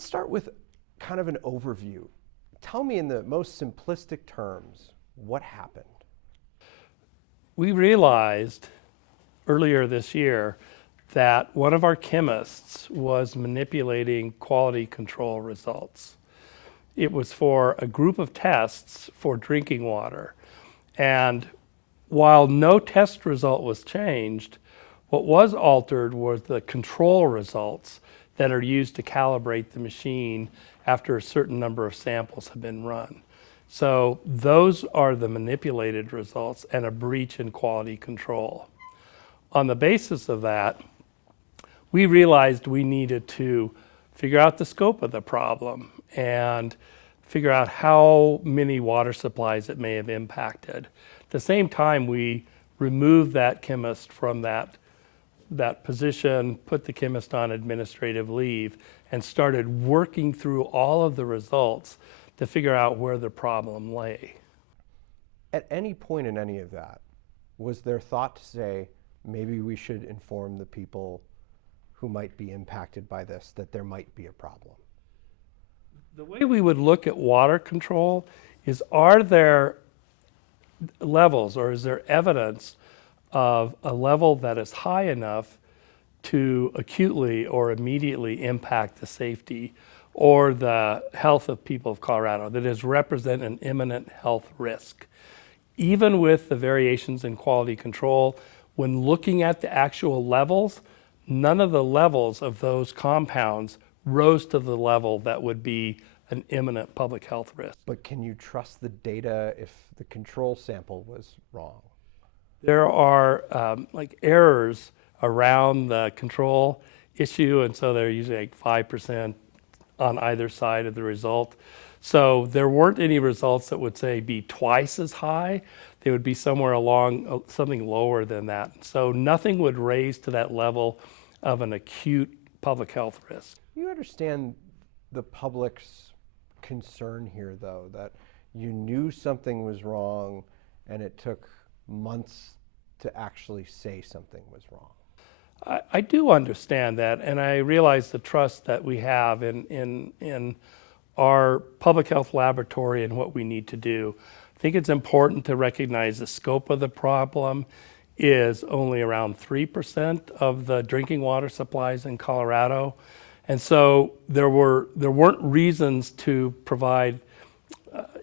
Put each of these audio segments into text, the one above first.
let's start with kind of an overview. Tell me in the most simplistic terms, what happened? We realized earlier this year that one of our chemists was manipulating quality control results. It was for a group of tests for drinking water. And while no test result was changed, what was altered was the control results that are used to calibrate the machine after a certain number of samples have been run. So those are the manipulated results and a breach in quality control. On the basis of that, we realized we needed to figure out the scope of the problem and figure out how many water supplies it may have impacted. At the same time, we removed that chemist from that position, put the chemist on administrative leave, and started working through all of the results to figure out where the problem lay. At any point in any of that, was there thought to say, maybe we should inform the people who might be impacted by this that there might be a problem? The way we would look at water control is, are there levels or is there evidence of a level that is high enough to acutely or immediately impact the safety or the health of people of Colorado, that is represent an imminent health risk. Even with the variations in quality control, when looking at the actual levels, none of the levels of those compounds rose to the level that would be an imminent public health risk. But can you trust the data if the control sample was wrong? There are like errors around the control issue, and so they're usually like 5% on either side of the result. So there weren't any results that would say be twice as high. They would be somewhere along something lower than that. So nothing would raise to that level of an acute public health risk. You understand the public's concern here, though, that you knew something was wrong and it took months to actually say something was wrong. I do understand that, and I realize the trust that we have in our public health laboratory and what we need to do. I think it's important to recognize the scope of the problem is only around 3% of the drinking water supplies in Colorado. And so there weren't reasons to provide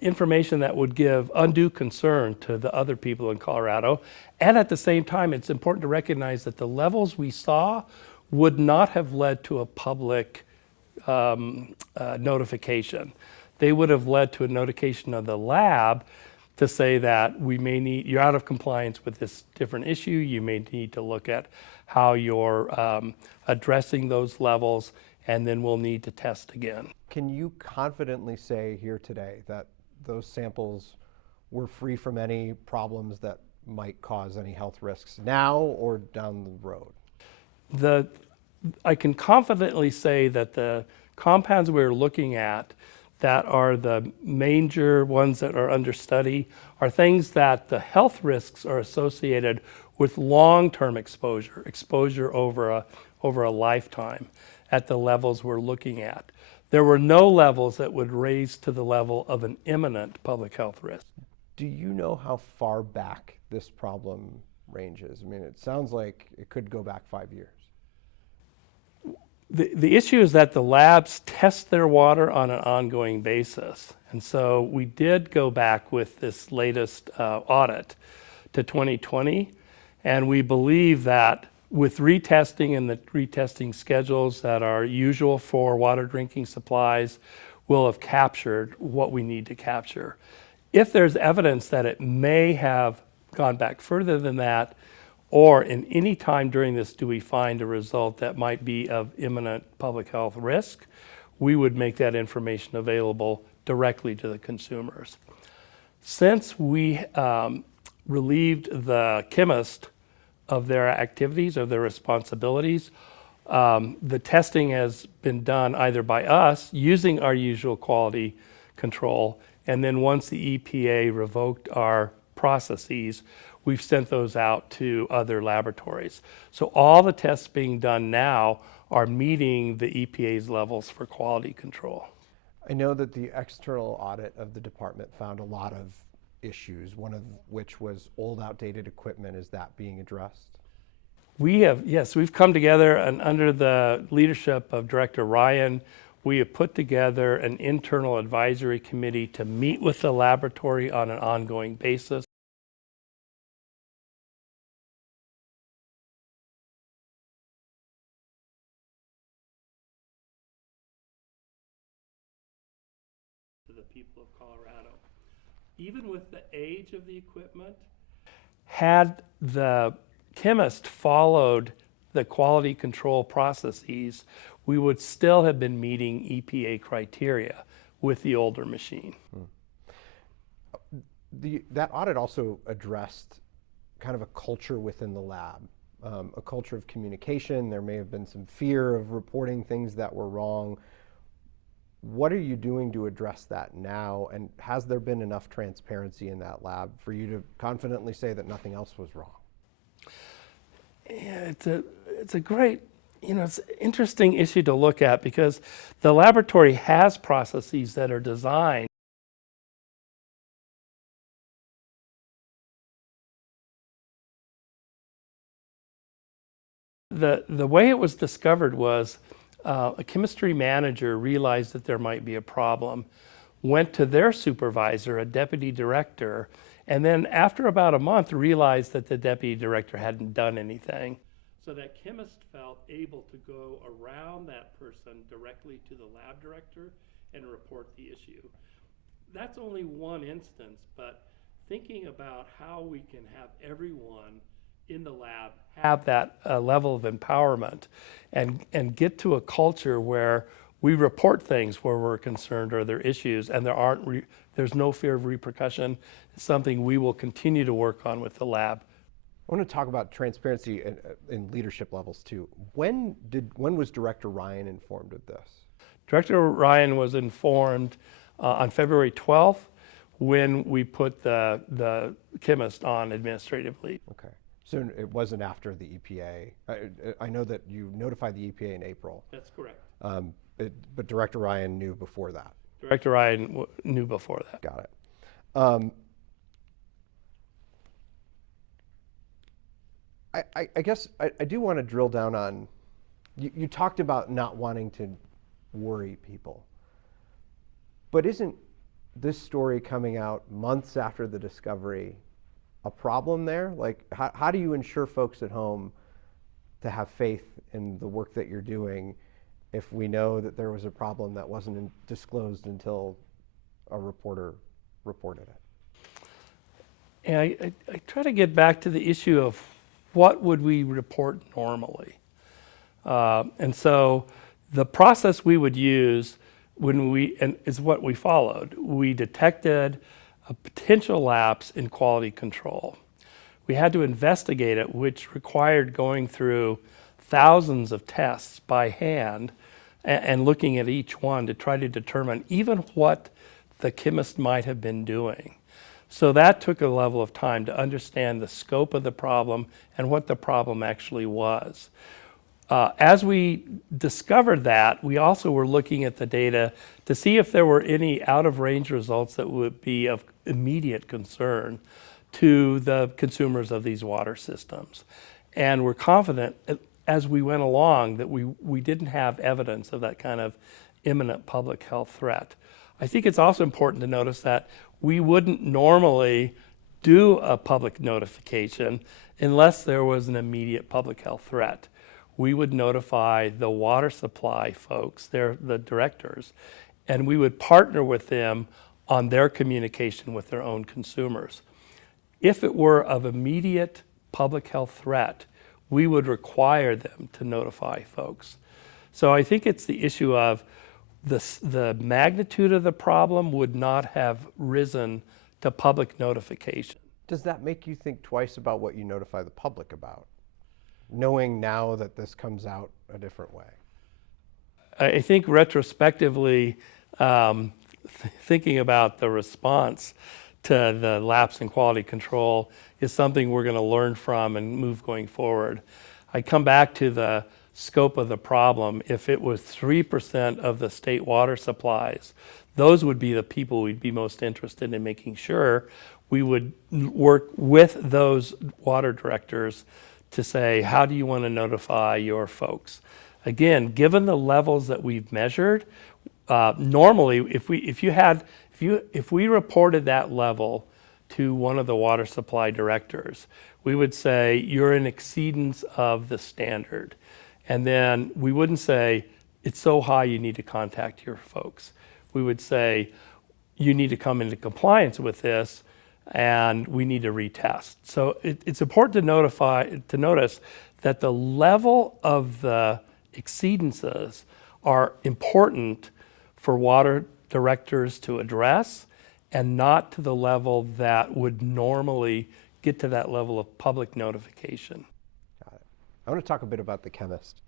information that would give undue concern to the other people in Colorado. And at the same time, it's important to recognize that the levels we saw would not have led to a public notification. They would have led to a notification of the lab to say that you're out of compliance with this different issue. You may need to look at how you're addressing those levels, and then we'll need to test again. Can you confidently say here today that those samples were free from any problems that might cause any health risks now or down the road? I can confidently say that the compounds we're looking at that are the major ones that are under study are things that the health risks are associated with long-term exposure over a lifetime at the levels we're looking at. There were no levels that would raise to the level of an imminent public health risk. Do you know how far back this problem ranges? I mean, it sounds like it could go back 5 years. The issue is that the labs test their water on an ongoing basis. And so we did go back with this latest audit to 2020. And we believe that with retesting and the retesting schedules that are usual for water drinking supplies, we'll have captured what we need to capture. If there's evidence that it may have gone back further than that, or in any time during this do we find a result that might be of imminent public health risk, we would make that information available directly to the consumers. Since we relieved the chemist of their activities, of their responsibilities, the testing has been done either by us using our usual quality control, and then once the EPA revoked our processes, we've sent those out to other laboratories. So all the tests being done now are meeting the EPA's levels for quality control. I know that the external audit of the department found a lot of issues, one of which was old, outdated equipment. Is that being addressed? Yes, we've come together, and under the leadership of Director Ryan, we have put together an internal advisory committee to meet with the laboratory on an ongoing basis. To the people of Colorado. Even with the age of the equipment, had the chemist followed the quality control processes, we would still have been meeting EPA criteria with the older machine. That audit also addressed kind of a culture within the lab, a culture of communication. There may have been some fear of reporting things that were wrong. What are you doing to address that now? And has there been enough transparency in that lab for you to confidently say that nothing else was wrong? Yeah, it's a great, it's an interesting issue to look at, because the laboratory has processes that are designed the way it was discovered was a chemistry manager realized that there might be a problem, went to their supervisor, a deputy director, and then after about a month realized that the deputy director hadn't done anything. So that chemist felt able to go around that person directly to the lab director and report the issue. That's only one instance, but thinking about how we can have everyone in the lab have that level of empowerment and get to a culture where we report things where we're concerned or there are issues, and there's no fear of repercussion. It's something we will continue to work on with the lab. I want to talk about transparency in leadership levels too. When was Director Ryan informed of this? Director Ryan was informed on February 12th when we put the chemist on administrative leave. Okay. So it wasn't after the EPA. I know that you notified the EPA in April. That's correct. But Director Ryan knew before that. Director Ryan knew before that. Got it. I guess I do want to drill down on, you talked about not wanting to worry people, but isn't this story coming out months after the discovery a problem there? Like, how do you ensure folks at home to have faith in the work that you're doing if we know that there was a problem that wasn't disclosed until a reporter reported it? And I try to get back to the issue of what would we report normally? And so the process we would use is what we followed. We detected a potential lapse in quality control. We had to investigate it, which required going through thousands of tests by hand and looking at each one to try to determine even what the chemist might have been doing. So that took a level of time to understand the scope of the problem and what the problem actually was. As we discovered that, we also were looking at the data to see if there were any out-of-range results that would be of immediate concern to the consumers of these water systems. And we're confident as we went along that we didn't have evidence of that kind of imminent public health threat. I think it's also important to notice that we wouldn't normally do a public notification unless there was an immediate public health threat. We would notify the water supply folks, the directors, and we would partner with them on their communication with their own consumers. If it were of immediate public health threat, we would require them to notify folks. So I think it's the issue of the magnitude of the problem would not have risen to public notification. Does that make you think twice about what you notify the public about, knowing now that this comes out a different way? I think retrospectively, thinking about the response to the lapse in quality control is something we're going to learn from and move going forward. I come back to the scope of the problem, if it was 3% of the state water supplies, those would be the people we'd be most interested in making sure we would work with those water directors to say, how do you want to notify your folks? Again, given the levels that we've measured, normally if we reported that level to one of the water supply directors, we would say you're in exceedance of the standard. And then we wouldn't say it's so high you need to contact your folks. We would say you need to come into compliance with this and we need to retest. So it's important to notice that the level of the exceedances are important for water directors to address, and not to the level that would normally get to that level of public notification. Got it. I want to talk a bit about the chemist.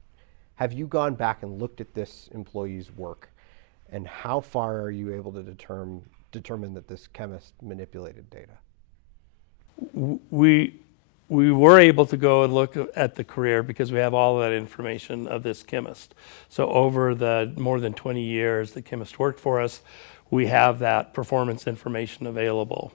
Have you gone back and looked at this employee's work, and how far are you able to determine that this chemist manipulated data? We were able to go and look at the career because we have all that information of this chemist. So over the more than 20 years the chemist worked for us, we have that performance information available.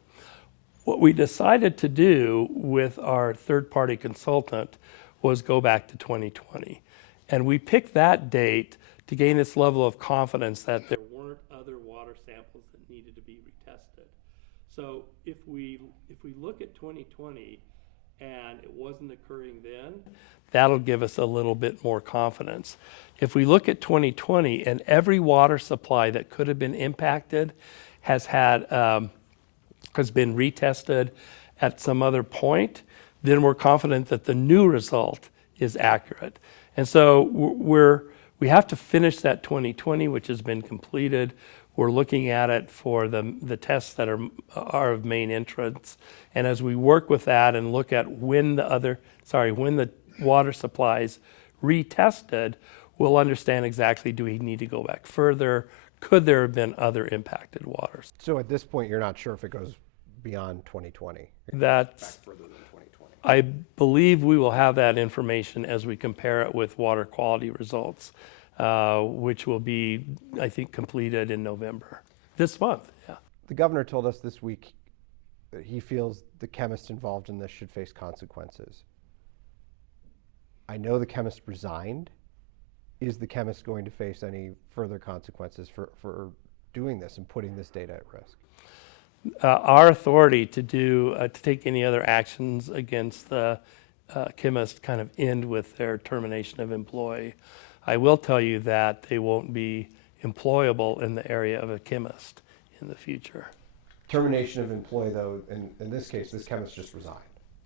What we decided to do with our third-party consultant was go back to 2020. And we picked that date to gain this level of confidence that there weren't other water samples that needed to be retested. So if we look at 2020 and it wasn't occurring then, that'll give us a little bit more confidence. If we look at 2020 and every water supply that could have been impacted has been retested at some other point, then we're confident that the new result is accurate. And so we have to finish that 2020, which has been completed. We're looking at it for the tests that are of main interest. And as we work with that and look at when the water supplies retested, we'll understand exactly, do we need to go back further? Could there have been other impacted waters? So at this point, you're not sure if it goes beyond 2020? That's back further than 2020? I believe we will have that information as we compare it with water quality results, which will be, I think, completed in November. This month, yeah. The governor told us this week that he feels the chemist involved in this should face consequences. I know the chemist resigned. Is the chemist going to face any further consequences for doing this and putting this data at risk? Our authority to take any other actions against the chemist kind of end with their termination of employee. I will tell you that they won't be employable in the area of a chemist in the future. Termination of employee, though, in this case, this chemist just resigned.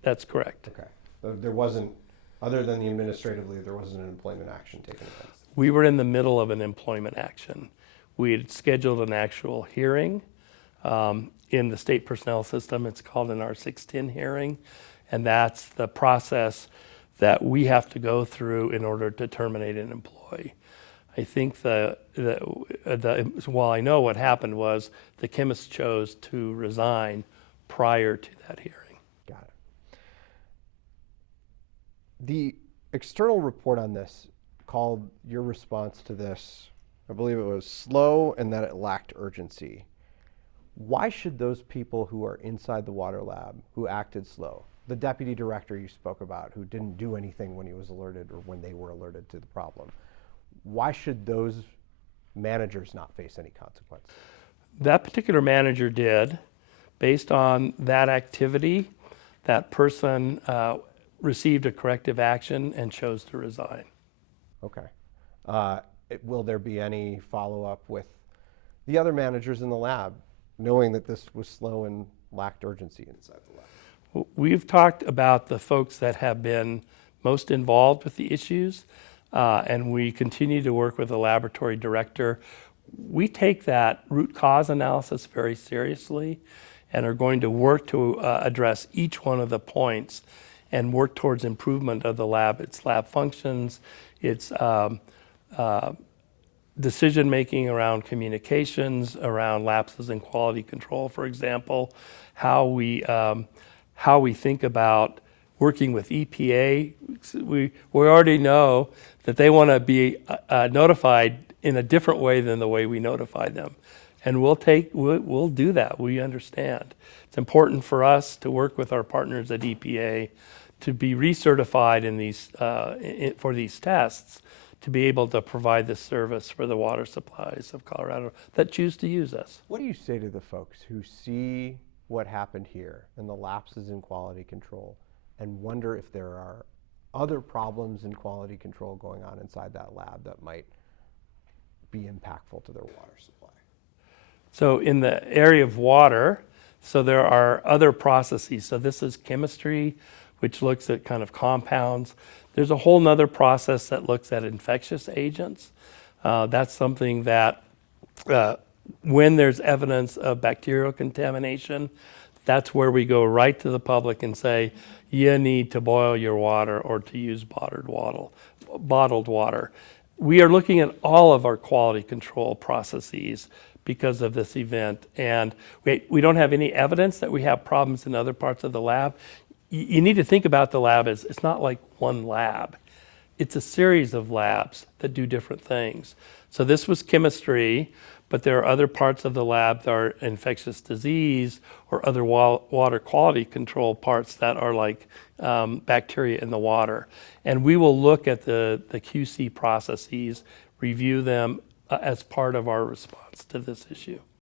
That's correct. Okay. There wasn't, other than the administrative leave, there wasn't an employment action taken against them. We were in the middle of an employment action. We had scheduled an actual hearing in the state personnel system. It's called an R610 hearing, and that's the process that we have to go through in order to terminate an employee. I think while I know what happened was the chemist chose to resign prior to that hearing. Got it. The external report on this called your response to this, I believe it was slow and that it lacked urgency. Why should those people who are inside the water lab who acted slow, the deputy director you spoke about who didn't do anything when he was alerted or when they were alerted to the problem, why should those managers not face any consequence? That particular manager did. Based on that activity, that person received a corrective action and chose to resign. Okay. Will there be any follow-up with the other managers in the lab, knowing that this was slow and lacked urgency inside the lab? We've talked about the folks that have been most involved with the issues, and we continue to work with the laboratory director. We take that root cause analysis very seriously and are going to work to address each one of the points and work towards improvement of the lab, its lab functions, its decision-making around communications, around lapses in quality control, for example, how we think about working with EPA. We already know that they want to be notified in a different way than the way we notify them. And we'll do that. We understand. It's important for us to work with our partners at EPA to be recertified in these for these tests, to be able to provide this service for the water supplies of Colorado that choose to use us. What do you say to the folks who see what happened here and the lapses in quality control and wonder if there are other problems in quality control going on inside that lab that might be impactful to their water supply? So in the area of water, so there are other processes. So this is chemistry, which looks at kind of compounds. There's a whole nother process that looks at infectious agents. That's something that when there's evidence of bacterial contamination, that's where we go right to the public and say, you need to boil your water or to use bottled water. We are looking at all of our quality control processes because of this event. And we don't have any evidence that we have problems in other parts of the lab. You need to think about the lab as it's not like one lab. It's a series of labs that do different things. So this was chemistry, but there are other parts of the lab that are infectious disease or other water quality control parts that are like bacteria in the water. And we will look at the QC processes, review them as part of our response to this issue.